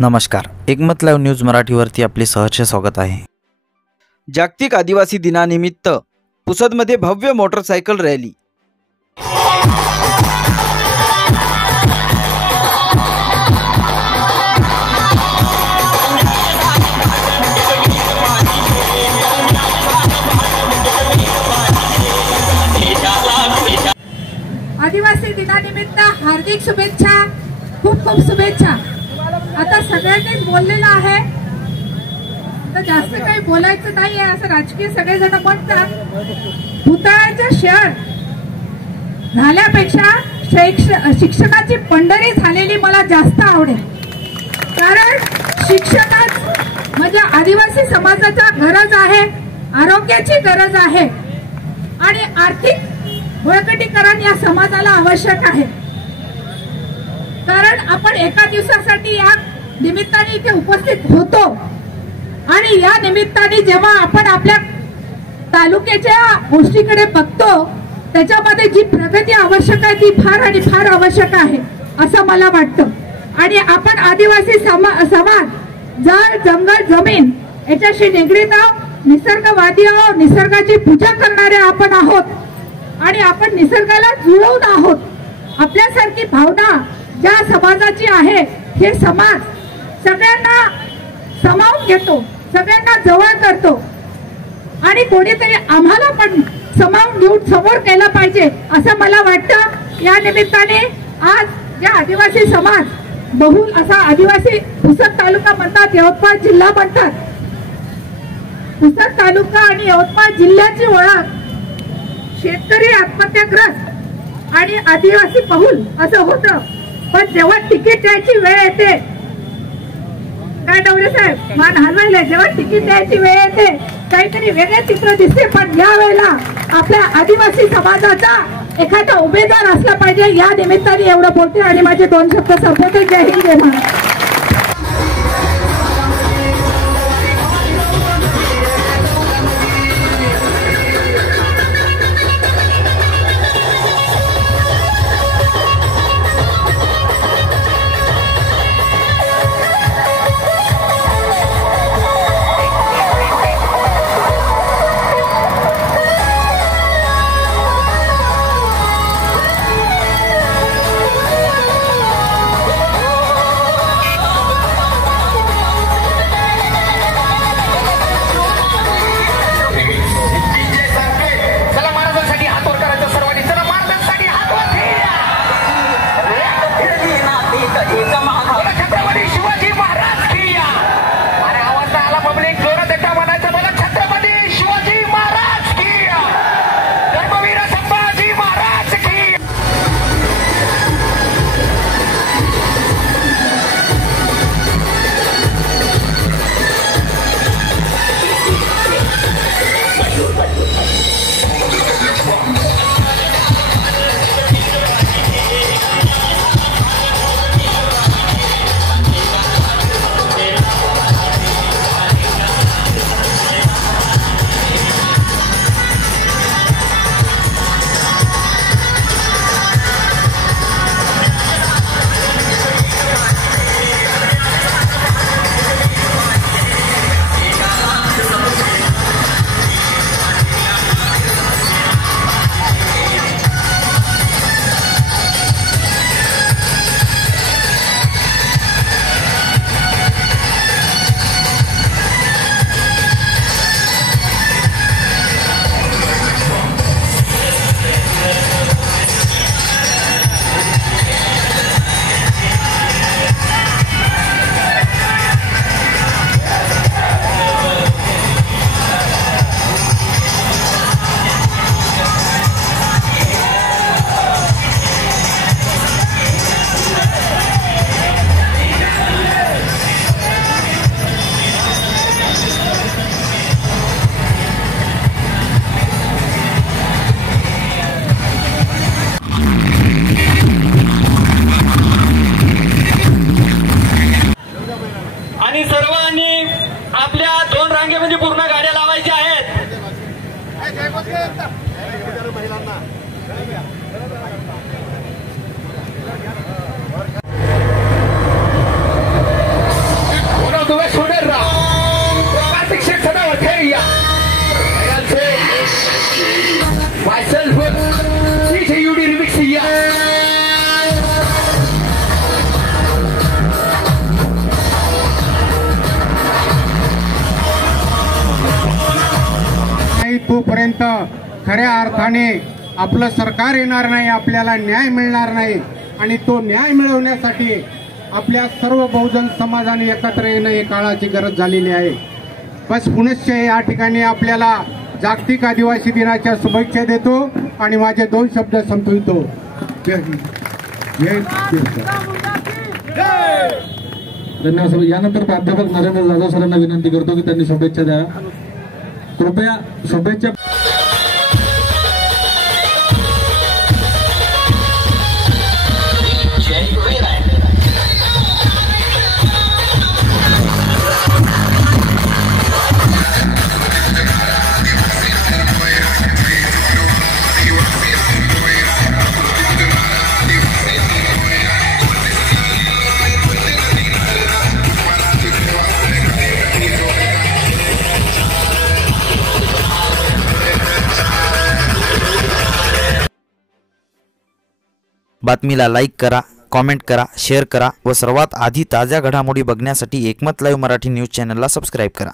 नमस्कार, एकमत live news मराठीवरती आपले सहर्ष स्वागत आहे। जागतिक आदिवासी दिनानिमित्त पुसदमध्ये भव्य मोटरसायकल रॅली। आदिवासी दिनानिमित्त हार्दिक शुभेच्छा, खूप खूप शुभेच्छा। आता सगळ्यांनीच बोललेलं आहे, तर जास्त काही बोलायचं नाही आहे असं राजकीय सगळेजण म्हणतात। भूतळाच्या शहर झाल्यापेक्षा शिक्षकाची पंढरी झालेली मला जास्त आवडेल, कारण शिक्षकाच म्हणजे आदिवासी समाजाचा गरज आहे, आरोग्याची गरज आहे आणि आर्थिक बळकटीकरण या समाजाला आवश्यक आहे। कारण आपण एका दिवसासाठी या निमित्ताने इथे उपस्थित होतो आणि या निमित्ताने जेव्हा आपण आपल्या तालुक्याच्या गोष्टीकडे बघतो त्याच्यामध्ये जी प्रगती आवश्यक आहे ती फार आणि फार आवश्यक आहे असं मला वाटतं। आणि आपण आदिवासी समाज जल जंगल जमीन याच्याशी निगडीत आहोत, निसर्गवादी आहोत, निसर्गाची पूजा करणारे आपण आहोत आणि आपण निसर्गाला जुळवून आहोत। आपल्यासारखी भावना ज्या समाजाची आहे हे समाज सगळ्यांना सामावून घेतो, सगळ्यांना जवळ करतो आणि कोणीतरी आम्हाला पण सामावून घेऊन समोर केलं पाहिजे असं मला वाटतं। या निमित्ताने आज या आदिवासी समाज बहुल असा आदिवासी पुसद तालुका म्हणतात, यवतमाळ जिल्हा म्हणतात। पुसद तालुका आणि यवतमाळ जिल्ह्याची ओळख शेतकरी आत्महत्याग्रस्त आणि आदिवासी बहुल असं होतं, पण जेव्हा तिकीट द्यायची वेळ येते, काय डवरे साहेब मान हलवायला, जेव्हा तिकीट द्यायची वेळ येते काहीतरी वेगळे चित्र दिसते। पण या वेळेला आपल्या आदिवासी समाजाचा एखादा उमेदवार असला पाहिजे। या निमित्ताने एवढं बोलते आणि माझे 2 शब्द संपवते। जय हिंद, जय महाराष्ट्र। नाही तोपर्यंत खऱ्या अर्थाने आपलं सरकार येणार नाही, आपल्याला न्याय मिळणार नाही. आणि तो न्याय मिळवण्यासाठी आपल्या सर्व बहुजन समाजाने एकत्र येणं ही काळाची गरज झालेली आहे. बस पुनश्च या ठिकाणी आपल्याला जागतिक आदिवासी दिनाच्या शुभेच्छा देतो आणि माझे 2 शब्द संपवितो. धन्यवाद. यानंतर प्राध्यापक नरेंद्र जाधव सरांना विनंती करतो की त्यांनी शुभेच्छा द्या. कृपया शुभेच्छा. बातमीला लाईक करा, कॉमेंट करा, शेअर करा व सर्वात आधी ताज्या घडामोडी बघण्यासाठी एकमत लाईव्ह मराठी न्यूज चॅनलला सबस्क्राईब करा.